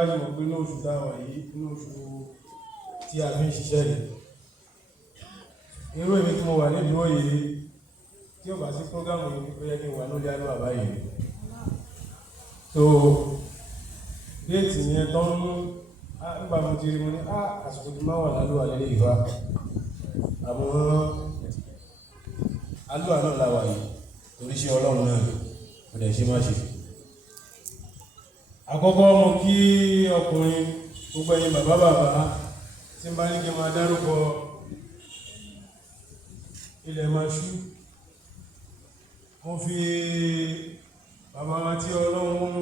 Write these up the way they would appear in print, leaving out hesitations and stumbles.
bá ṣe mọ̀ pé ní oṣù táwà yìí ní oṣù tí a fi ń ṣiṣẹ́ rẹ̀ irú èmi tí mo wà nílùú òye tí ó bá sí prógámù yìí ó yẹ kí n wà lórí àlọ́ àbáyé so déètì yẹn tán nígbà mo ti rí mo ní àsìkò tí máa wà lálùwà lélẹ̀ ìfà àmọ́ àlùwà náà láwà yìí torí ṣe ọlọ́run náà kò dẹ̀ ṣe má ṣe. Àkọ́kọ́ mo kí ọkùnrin gbogbo ẹ̀yin bàbá tí n bá ní kí n máa dárúkọ ilẹ̀ máa ṣú. Mo fi bàbá wa tí ọlọ́run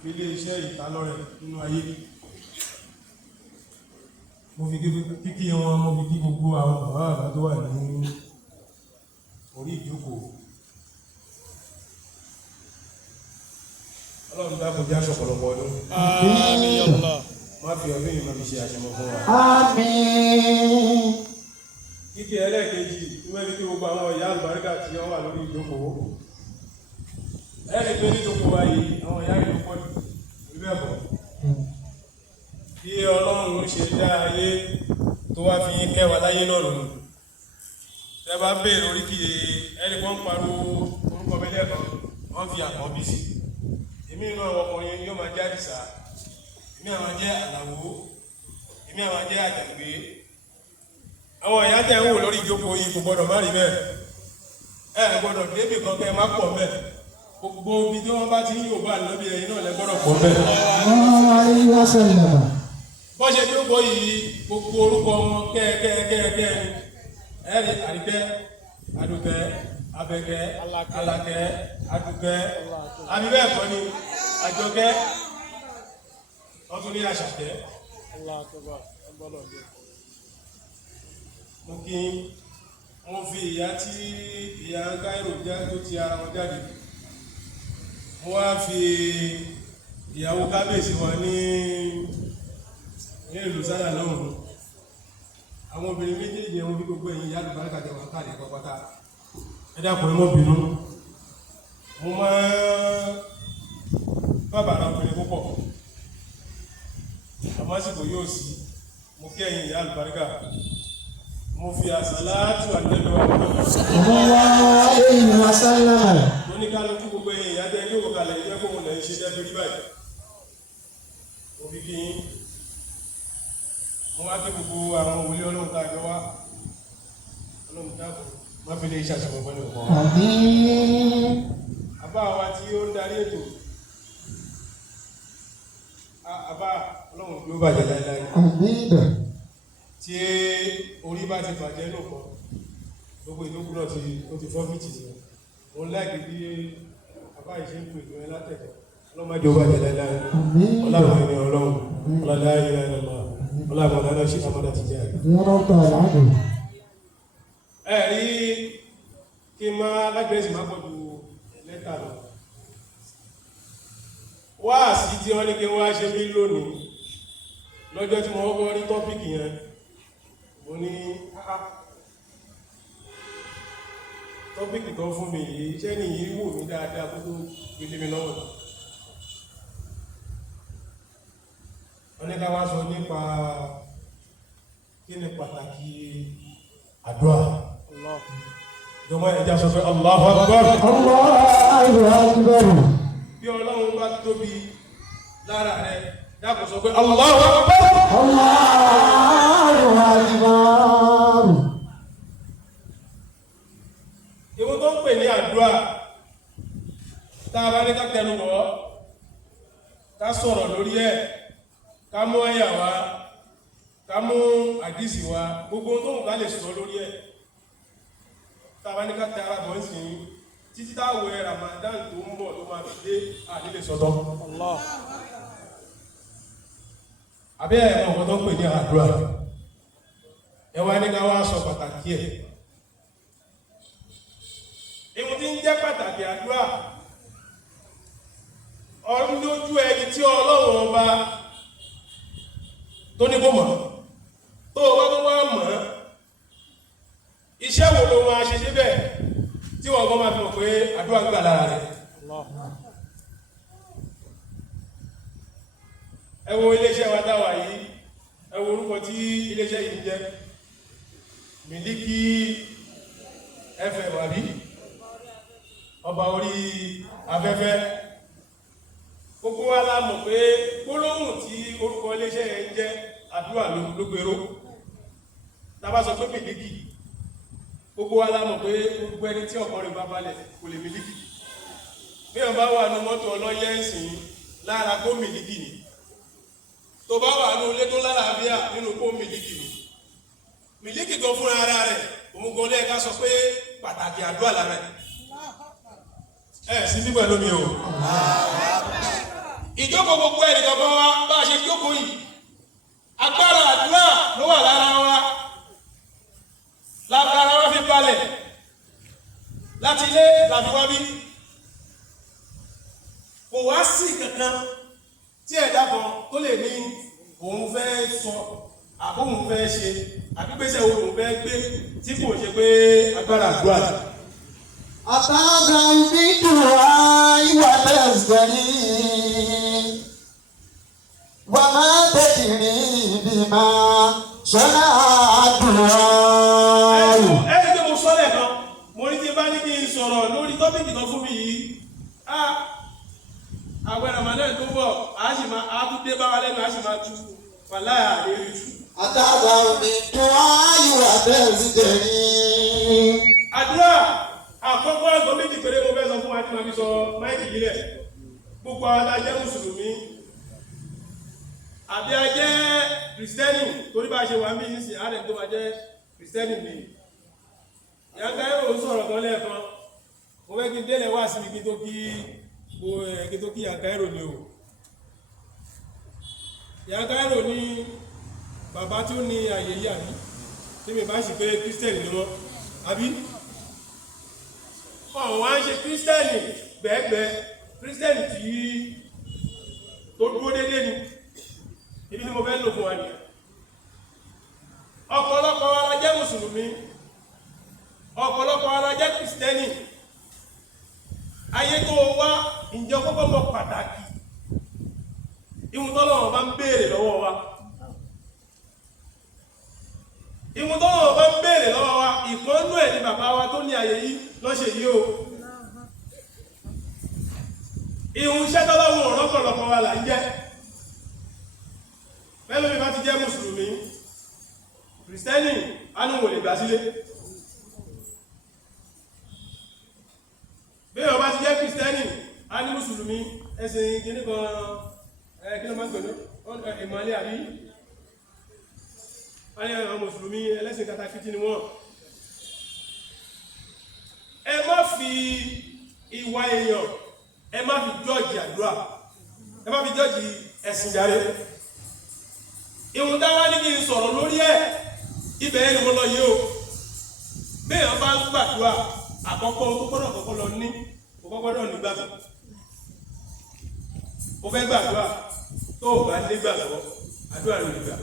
fi ilé iṣẹ́ ìtálọ́rẹ̀ nínú ayé. Mo fi kíkí wọn, mo fi kí gbogbo àwọn bàbá tó wà ní orí ìjókòó. Ọlọ́run dákun jẹ́ aṣọ̀pọ̀lọpọ̀ ọdún. Àmín Allah. Má fi ọdún yìí máa fi ṣe àṣemọ fún wa. Àmín. Kíkí ẹlẹ́ẹ̀kejì tí wọ́n fi kí gbogbo àwọn ìyá àlùbáríkà tí wọ́n wà lórí ìjókòó. Ẹni pé ní ìjókòó wa yìí, àwọn ìyá ìlú pọ̀ jù níbẹ̀ bọ̀. Bí Ọlọ́run ṣe dá ayé tó wá fi kẹ́ wa láyé náà lòun. Tẹ́ bá béèrè oríkì ẹni kan pariwo orúkọ mẹ́lẹ̀ kan, wọ́n fi àkọ́bí sí. Èmi inú àwọn ọkùnrin yóò máa jẹ́ àdìsá, èmi àwọn jẹ́ àlàwó, èmi àwọn jẹ́ àjàgbé. Àwọn ìyá tẹ̀ ń wò lórí ìjókòó yìí kò gbọdọ̀ má rí bẹ́ẹ̀. Ẹ gbọdọ̀ débì kan kẹ́ ẹ má pọ̀ mẹ́. Gbogbo ibi tí wọ́n bá ti ń yóò bá lóbi ẹ̀yin náà lẹ gbọdọ̀ pọ̀ mẹ́. Bọ́ ṣe jókòó yìí gbogbo orúkọ wọn kẹ́ẹ̀kẹ́ẹ̀kẹ́ẹ̀ ẹ̀rí àríkẹ́, àdùkẹ́, abẹ́kẹ́, alákẹ́, àdùkẹ́, àbíbẹ́ ẹ̀kọ́ ni àjọkẹ́, wọ́n tún ní àṣàkẹ́. Mo kí wọ́n fi ìyá tí ìyá Káírò jẹ́ tó ti ara wọn jáde. Mo wá fi ìyàwó kábíyèsí wa ní ìlú sáyà lọ́rùn. Àwọn obìnrin méjèèjì yẹn wọ́n bí gbogbo ẹ̀yìn ìyá àlùbáríkà jẹ́ wọn káàdì pápátá. Ẹ dákun mọ́ bínú. Mo máa bàbàrà obìnrin púpọ̀. Àmọ́ àsìkò yóò sí. Mo kí ẹ̀yin ìyá àlùbáríkà. Mo fi àsàlátù àdẹ́lú mo ní kálukú gbogbo ẹ̀yin ìyá jẹ́ yóò kalẹ̀ ìjẹ́ kó wọn lẹ́yìn ṣe jẹ́ torí báyìí. Mo fi kí yín. Mo wá kí gbogbo àwọn òwúlé Ọlọ́run tá a jọ wá. Ọlọ́run dáàbò má fi lè ṣàṣàmọ̀ pẹ̀lú ọ̀pọ̀. Àbá wa tí ó ń darí ètò. Àbá Ọlọ́run ló bàjẹ́ láíláí. Tí orí bá ti bàjẹ́ lòpọ̀, gbogbo ìlúkú náà ó ti fọ́fíìtì sí. Mo láìkì bí àbá ìṣe ń pè lóyún látẹ̀kọ̀. Ọlọ́run jọ bàjẹ́ láíláí. Ọlọ́run ẹni Ọlọ́run. Ọlọ́dá ilẹ̀ ẹ̀lọ́mà. Ọlọ́run ọ̀dá ṣe àmọ́dá ti jẹ́ àgbà. Ẹ̀rí kí máa lágbẹ̀ẹ́sì máa pọ̀jù lẹ́tà lọ. Wáàsí tí wọ́n ní kí wọ́n á ṣe mí lónìí lọ́jọ́ tí mo kọ́kọ́ rí tọ́pìkì yẹn mo ní tọ́pìkì tó fún mi yìí iṣẹ́ ní yìí wò mí dáadáa kó tó gbélé mi lọ́wọ́. Wọ́n ní ká wá sọ nípa kí ni pàtàkì àdúrà. Jọmọ́ ẹja sọ pé Allahu Akbar. Allahu Akbar. Bí Ọlọ́run bá tóbi lára rẹ̀ dákùn sọ pé Allahu Akbar. Allahu Akbar. Ìwọ tó ń pè ní àdúrà tá a bá ní ká tẹnu bọ̀ ká sọ̀rọ̀ lórí ẹ̀ ká mú ẹ̀yà wá ká mú àdísì wá gbogbo tó ń ká lè sọ lórí ẹ̀ tá a bá ní ká tẹ ara bọ̀ ń sìn títí táwẹ̀ Ramadan tó ń bọ̀ tó máa fi dé àdílé sọ́tọ̀. Àbẹ́ ẹ̀mọ̀ ọ̀pọ̀ tó ń pè ní àdúrà ẹ wá ní ká wá sọ pàtàkì ẹ̀. Ìwọ̀n tí ń jẹ́ pàtàkì àdúrà ọdún lójú ẹni tí Ọlọ́run ọba tó ní kó mọ̀ tó wá tó wá mọ̀ iṣẹ́ wo ló máa ṣe síbẹ̀ tí wọ́n gbọ́n máa fi mọ̀ pé àdúrà gbà lára rẹ̀. ẹ wo iléeṣẹ́ wa dáwà yìí, ẹ wo orúkọ tí iléeṣẹ́ yìí jẹ́ Miliki FM àbí ọba orí afẹ́fẹ́. Gbogbo wa la mọ̀ pé gbólóhùn tí orúkọ iléeṣẹ́ yẹn jẹ́ àdúrà ló gbèrò. Tá bá sọ pé Miliki, gbogbo wa la mọ̀ pé gbogbo ẹni tí ọkàn rẹ̀ bá balẹ̀ kò lè Miliki. Bí wọ́n bá wà ní mọ́tò ọlọ́yẹ́ ìsìn lára kó Miliki ni, tó bá wà ní ilé tó lálàáfíà nínú kó Miliki ni. Miliki gan fúnra ara rẹ̀ òun gan lẹ́ẹ̀ká sọ pé pàtàkì àdúrà lára ẹ̀ sí nígbà lómi o. Ìjókòó gbogbo ẹnì kankan wa bá a ṣe jókòó yìí, agbára àdúrà ló wà lára wa, lára wa fi balẹ̀ láti ilé láti wá bí. Kò wá sí kankan tí ẹ̀dá kan tó lè ní òun fẹ́ sọ àbóhun fẹ́ ṣe àbígbésẹ̀ òun fẹ́ gbé tí kò ṣe pé agbára àdúrà. Àtàgbà ìbídùá ìwà tẹ̀sílẹ̀ wà máa tẹ̀kìrì bí máa ṣọ́nà àdúrà. Ẹni tí mo sọ lẹ́ẹ̀kan, mo ní tí bá ní kí n sọ̀rọ̀ lórí tọ́pìkì kan fún mi yìí, àwọn Ramadan tó bọ̀, a tún dé bá wa lẹ́nu, a sì máa tú wàláhì àlérí tú. Àtàgbà ìbídùá ìwà tẹ̀sílẹ̀. Àdúrà àkọ́kọ́ ẹ̀kọ́ méjì péré mo fẹ́ sọ fún wa tí ma fi sọ máìkì yìí lẹ̀. Gbogbo àwọn ajẹ́ mùsùlùmí àbí ajẹ́ kìrìsìtẹ́nì, torí bá ṣe wà mí ní sí ààrẹ tó máa jẹ́ kìrìsìtẹ́nì mi. Ìyànká ẹ̀rọ ń sọ̀rọ̀ kan lẹ́ẹ̀kan, mo fẹ́ kí n délẹ̀ wá sí kí tó kí ìyànká ẹ̀rọ ni o. Ìyànká ẹ̀rọ ní bàbá tí ó ní àyè yìí àbí tí mi bá sì pé kìrìsìtẹ́nì ni wọ́n àbí àwọn wá ń ṣe kírísítẹ́nì bẹ́ẹ̀bẹ́, kírísítẹ́nì tí tó dúró dédé ni. Ibi tí mo fẹ́ lò fún wa nìyà. Ọ̀pọ̀lọpọ̀ ara jẹ́ mùsùlùmí, ọ̀pọ̀lọpọ̀ ara jẹ́ kírísítẹ́nì. Ayé tó wá ǹjẹ́ kọ́kọ́ mọ̀ pàtàkì ìhun tọ́lọ́run bá ń béèrè lọ́wọ́ wa. Ìhun tọ́lọ́run bá ń béèrè lọ́wọ́ wa, ìkọ́nú ẹ̀ ni bàbá wa tó ní ayé yìí lọ́ṣẹ̀ yìí o. Ìhun iṣẹ́ tọ́lọ́run ọ̀rọ̀pọ̀lọpọ̀ wa là ń jẹ́. Mẹ́lòmí bá ti jẹ́ mùsùlùmí, kìrìsìtẹ́nì ánúwò lè gbà sílé. Bí wọ́n bá ti jẹ́ kìrìsìtẹ́nì, á ní mùsùlùmí ẹ̀sìn kìíní kan kí ló máa ń gbẹ̀lú ìmọ̀lẹ́ àbí àwọn mùsùlùmí ẹlẹ́sìn katakítí ni wọ́n. Ẹ má fi ìwà èèyàn, ẹ má fi jọ́ọ̀jì àdúrà, ẹ má fi jọ́ọ̀jì ẹ̀sìn jàre. Ìhun dáwà ní kí n sọ̀rọ̀ lórí ẹ̀, ibẹ̀ ẹni mo lọ yìí o. Béèyàn bá ń gbàdúrà, àkọ́kọ́ tó gbọ́dọ̀ kọ́kọ́ lọ ní, kò kọ́kọ́ dọ̀ nígbàgbọ́. Ó fẹ́ gbàdúrà, tó o bá ní gbàgbọ́, àdúrà rẹ̀ nígbà.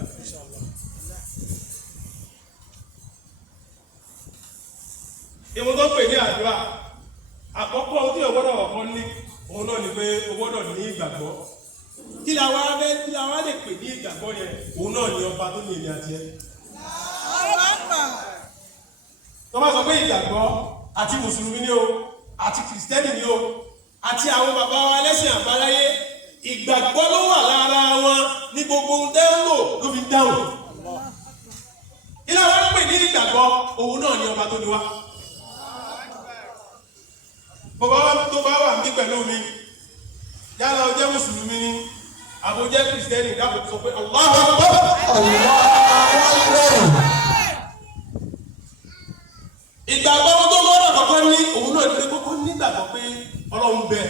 Ìwọ̀n tó pè ní àdúrà, àkọ́kọ́ tí o gbọ́dọ̀ ọ̀kan ní, òun náà ni pé o gbọ́dọ̀ ní ìgbàgbọ́. Kí la wá lè pè ní ìgbàgbọ́ yẹn, òun náà ni ọba tó ní èmi àti ẹ. Tó bá sọ pé ìgbàgbọ́ àti mùsùlùmí ni o, àti kìrìsìtẹ́nì ni o, àti àwọn bàbá wa ẹlẹ́sìn àbáláyé, ìgbàgbọ́ ló wà lára wọn ní gbogbo ohun tẹ́ ń lò ló fi dáhùn. Kí la wá pè ní ìgbàgbọ́, òun náà ni ọba tó ní wá. Bọ́bá tó bá wà ní pẹ̀lú mi, yálà ó jẹ́ mùsùlùmí ni, àbò jẹ́ kìrìsìtẹ́nì, dábò sọ pé Allahu Akbar. Ìgbàgbọ́ tó gbọ́dọ̀ kọ́kọ́ ní, òun náà ní kókó nígbàgbọ́ pé Ọlọ́run bẹ.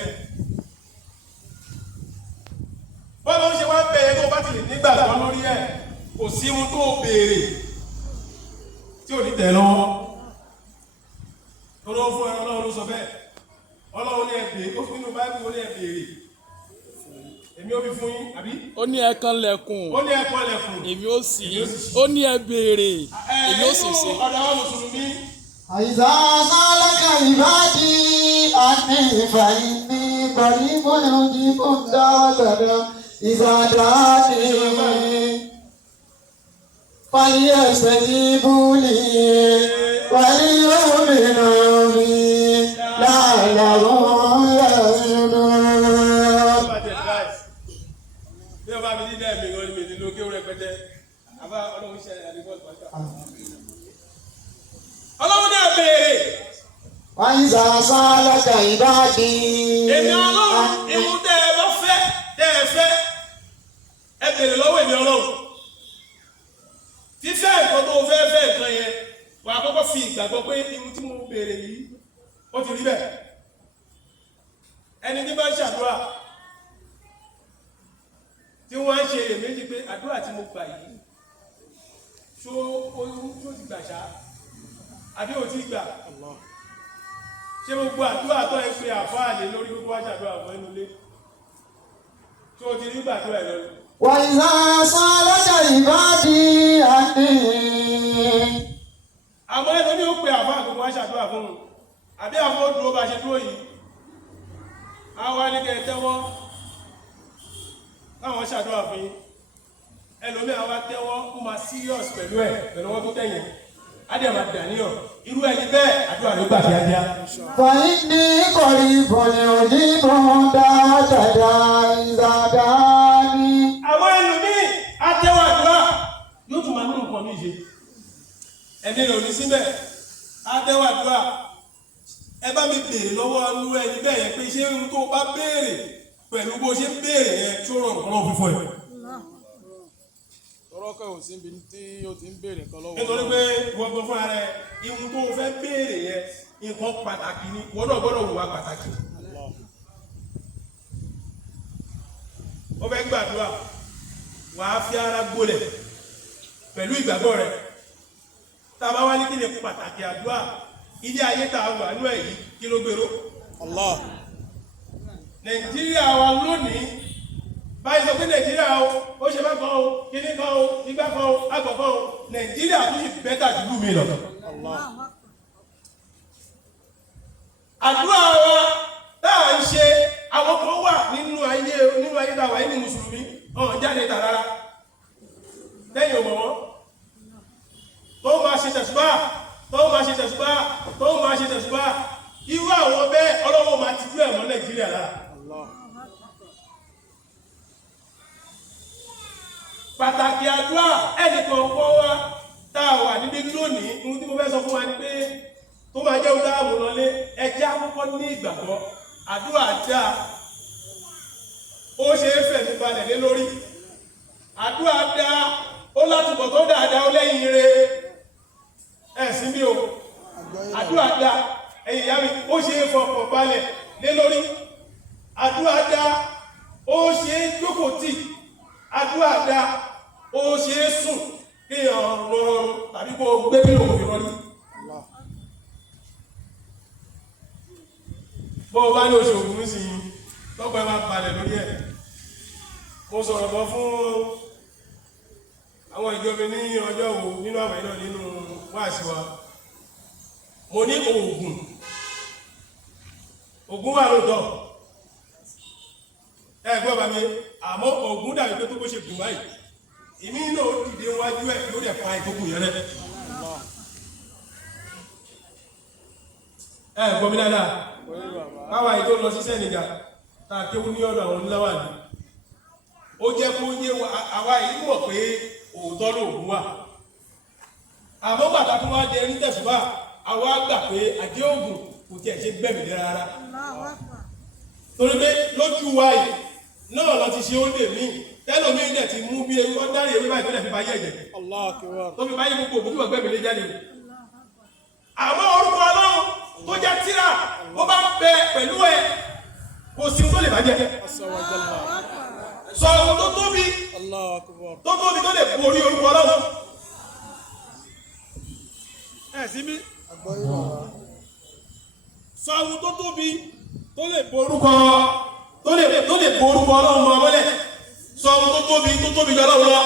Bọ́lá ń ṣe wá bẹ̀ẹ́ tó bá ti lè nígbàgbọ́ lórí ẹ̀, kò sí ohun tó béèrè tí ò ní tẹ̀ lọ́wọ́. Ọlọ́run fún ẹran Ọlọ́run ló sọ bẹ́ẹ̀. Ọlọ́run ní ẹ̀bẹ̀ẹ́, ó fún inú Báíbù ó ní ẹ̀bẹ̀ẹ́. Èmi ó fi fún yín, àbí? Ó ní ẹ kanlẹ̀kùn. Ó ní ẹ kanlẹ̀kùn. Èmi ó ṣí. Ó ní ẹ béèrè. Èmi ó sì ṣe. Ọ̀dọ̀ àwọn mùsùlùmí. Àìsà sálẹ́kà ìbádìí àní ìfàyín ní kọ̀rí bóyá ojú kò ń dá ọ̀dọ̀dọ̀ ìzàdáni fàlíyàsẹ̀jìbúlì wàlíyọ̀mìnàmì láàlàrún yàrínú. bí ọba mi dídá ẹ̀mí ìrọ̀lẹ́ mi nínú kí ó rẹpẹtẹ àbá ọlọ́run ṣe àdìgbò ìpàdé. ọlọ́run náà béèrè. wọ́n ń sàásán lọ́jà ìbáàdì. èmi ọlọ́run ìmú tẹ́ ẹ bá fẹ́ tẹ́ ẹ fẹ́ ẹ béèrè lọ́wọ́ èmi ọlọ́run. fífẹ́ nǹkan tó fẹ́ fẹ́ nǹkan yẹn wà á kọ́kọ́ fi ìgbàgbọ́ pé irun tí mo béèrè yìí ó ti rí bẹ́ẹ̀. ẹni tí bá ń ṣàdúrà tí wọ́n ń ṣe èméjì pé àdúrà tí mo gbà yìí tó ti gbà ṣá àbí ò ti gbà ṣé gbogbo àdúrà tó ẹ pé àfáà lè lórí gbogbo àṣàdúrà fún ẹnu lé tó ti rí gbàdúrà ẹ lórí. wọ́n ń sàásán lọ́jà ìbáàdì àní. àmọ́ ẹni ní ó pe àfáà gbogbo àṣàdúrà fún un àbí àwọn ó dúró bá ṣe dúró yìí àwọn anìkẹ́ tẹ́wọ́ káwọn ṣàdúrà fún yín ẹlòmíràn wá tẹ́wọ́ kó máa serious pẹ̀lú ẹ̀ pẹ̀lú ọwọ́ tó tẹ̀yìn adé máa dàníyàn irú ẹni bẹ́ẹ̀ àdúrà ló gbà kíákíá. fàyín ní kọ̀rí ìbọ̀nì òní bọ̀n dáadáa ìzàdáni. àwọn ẹlòmíì atẹ́wọ́ àdúrà yóò tún máa ní nǹkan ní ìṣe ẹni rẹ̀ ò ní síbẹ̀ atẹ́wọ́ àdúrà ẹ bá mi béèrè lọ́wọ́ irú ẹni bẹ́ẹ̀ yẹn pé ṣé irun tó bá béèrè pẹ̀lú bó ṣe ń béèrè yẹn tí ó rọrùn lọ́wọ́ fífọ́ ẹ̀. tọrọkọ ò síbi tí ó ti ń béèrè nǹkan lọ́wọ́. nítorí pé wọ́n gbọ́ fúnra rẹ̀ ihun tó fẹ́ béèrè yẹn nǹkan pàtàkì ni wọ́n náà gbọ́dọ̀ wùwà pàtàkì. ó fẹ́ gbàdúrà wàá fi ara gbolẹ̀ pẹ̀lú ìgbàgbọ́ rẹ̀ tá a bá wá ní kí ni pàtàkì àdúrà ilé ayé tá a wà nú ẹ̀ yìí kí ló gbèrò. Nàìjíríà wa lónìí báyìí sọ pé Nàìjíríà ó ṣe bá kan o kíní kan o igbá kan o àgbọ̀ kan o Nàìjíríà tó sì bẹ́tà jù lù mí lọ. àdúrà wa tá à ń ṣe àwọn kan wà nínú ayé tá a wà ní mùsùlùmí ọ̀hún jáde tà rárá lẹ́yìn òmò wọn tó máa ṣe tẹ̀sùbá tó máa ṣe tẹ̀sùbá tó máa ṣe tẹ̀sùbá irú àwọn bẹ́ẹ̀ ọlọ́wọ́ máa ti dú ẹ̀ mọ́ Nàìjíríà lára. pàtàkì àdúrà ẹnìkan kọ́ wá tá a wà níbi lónìí ohun tí mo fẹ́ sọ fún wa ni pé tó máa jẹ́ òdá àwòránlé ẹjẹ́ àkọ́kọ́ ní ìgbàgbọ́ àdúrà dá ó ṣe é fẹ̀mí balẹ̀ lé lórí àdúrà dá ó látùbọ̀ tó dáadáa ó lẹ́yìn ire ẹ̀sìn bí o àdúrà dá ẹ̀yìn ìyá mi ó ṣe é fọkàn balẹ̀ lé lórí àdúrà dá ó ṣe é jókòó tì àdúrà dá ó ṣe é sùn kí ọ̀rọ̀ tàbí kó gbé bí òun fi rọrí. bó o bá ní oṣù ògùn sí i lọ́pọ̀ ẹ máa balẹ̀ lórí ẹ̀. mo sọ̀rọ̀ bọ́ fún àwọn ìjọba ní ọjọ́ wo nínú àwẹ̀ náà nínú wáàsí wa. mo ní ògùn wà lóòótọ́ ẹ gbọ́ bá mi àmọ́ ògùn dàbí pé tó kó ṣe gùn báyìí ìmí náà ó dìde wájú ẹ̀ ló dẹ̀ pa ìtókù yẹn rẹ̀. ẹ gbọ́ mi dáadáa káwa ètò lọ sí Senegal tá a kéwú ní ọ̀dọ̀ àwọn oníláwà ni ó jẹ́ kó yé àwa yìí mọ̀ pé òótọ́ lóògùn wà àmọ́ bàtà tó wá jẹ ní tẹ̀sùbà àwa gbà pé àdé ògùn kò tiẹ̀ ṣe gbẹ̀mí rárá torí pé lójú wa yìí náà lọ ti ṣe ó lè mí tẹ́lọ̀ mí dẹ̀ ti mú bí ewu ọ́dárí ewé báyìí tó lẹ̀ fi bá yé ẹ̀jẹ̀ tó fi bá yé gbogbo òbí tí wọ́n gbẹ̀mí lé jáde àmọ́ orúkọ Ọlọ́run tó jẹ́ tírà ó bá ń bẹ pẹ̀lú ẹ kò sí tó lè bàjẹ́ sọ ohun tó tóbi tó lè borí orúkọ Ọlọ́run ẹ̀ sí mi sọ ohun tó tóbi tó lè borúkọ Ọlọ́run mọ́ ọmọlẹ̀ sọ ohun tó tóbi jọ Ọlọ́run lọ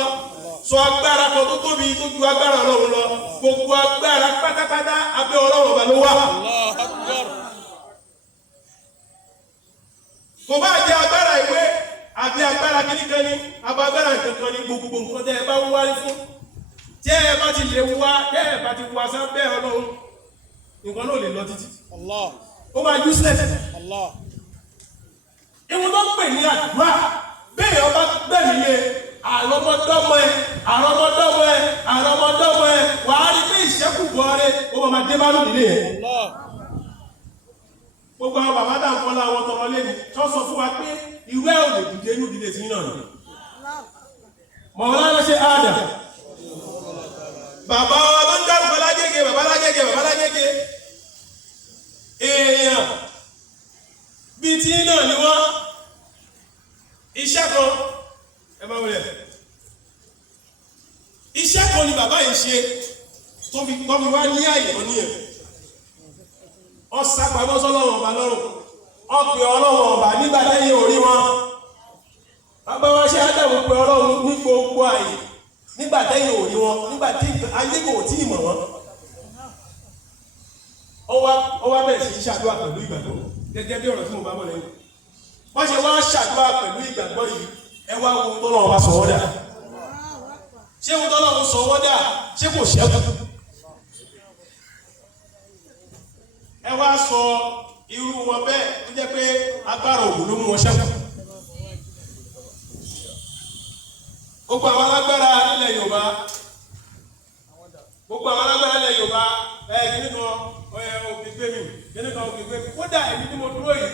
sọ agbára kan tó tóbi tó ju agbára Ọlọ́run lọ gbogbo agbára pátápátá abẹ́ Ọlọ́run ọba ló wà. kò bá jẹ́ agbára ìwé àbí agbára kíníkan ní agbára kankan ní gbogbo nǹkan tẹ́ ẹ bá wá rí fún tẹ́ ẹ bá ti lè wá tẹ́ ẹ bá ti wá sábẹ́ Ọlọ́run nǹkan náà lè lọ títí ó máa useless. ìwọ̀n tó ń pè ní àdúrà bẹ́ẹ̀ ọba gbẹ̀mí lé àrọ́mọdọ́mọ ẹ wàá rí pé ìṣẹ́kù bọ́ọ̀rẹ́ ó máa dé bá lónìí ẹ̀. gbogbo àwọn bàbá dà ń fọ́lá àwọn tọmọ lẹ́nu tó sọ fún wa pé irú ẹ̀ ò lè dìde inú ìdílé tí náà nù. mọ̀ọ́lá ló ṣe àdà bàbá wa tó ń dárúkọ lágége bàbá lágége èèyàn bíi tí náà ni wọ́n iṣẹ́ kan ẹ máa wọlé iṣẹ́ kan ni bàbá yìí ṣe tó fi wá ní àyè wọn níyẹn ọ̀sàpamọ́ sọ́lọ́wọ́n ọba lọ́rùn ọ̀pẹ̀ ọlọ́wọ́n ọba nígbà lẹ́yìn orí wọn bàbá wa ṣe àdàwọ̀ pé ọlọ́run ní gbogbo àyè nígbà lẹ́yìn orí wọn nígbà tí ayé kò tí ì mọ̀ wọn ó wá bẹ̀rẹ̀ sí ṣàdúrà pẹ̀lú ìgbàgbọ́ gẹ́gẹ́ bí ọ̀rọ̀ tí mo bá bọ̀ lẹ́yìn wọ́n ṣe wá ṣàdúrà pẹ̀lú ìgbàgbọ́ yìí ẹ wá wo tó lọ́wọ́ bá sọ wọ́n dà ṣé ohun tó lọ́wọ́ sọ wọ́n dà ṣé kò ṣẹ́kù ẹ wá sọ irú wọn bẹ́ẹ̀ tó jẹ́ pé agbára ògùn ló mú wọn ṣẹ́kù gbogbo àwọn alágbára nílẹ̀ Yorùbá kíní kan òkè gbé mi kódà ẹni tí mo dúró yìí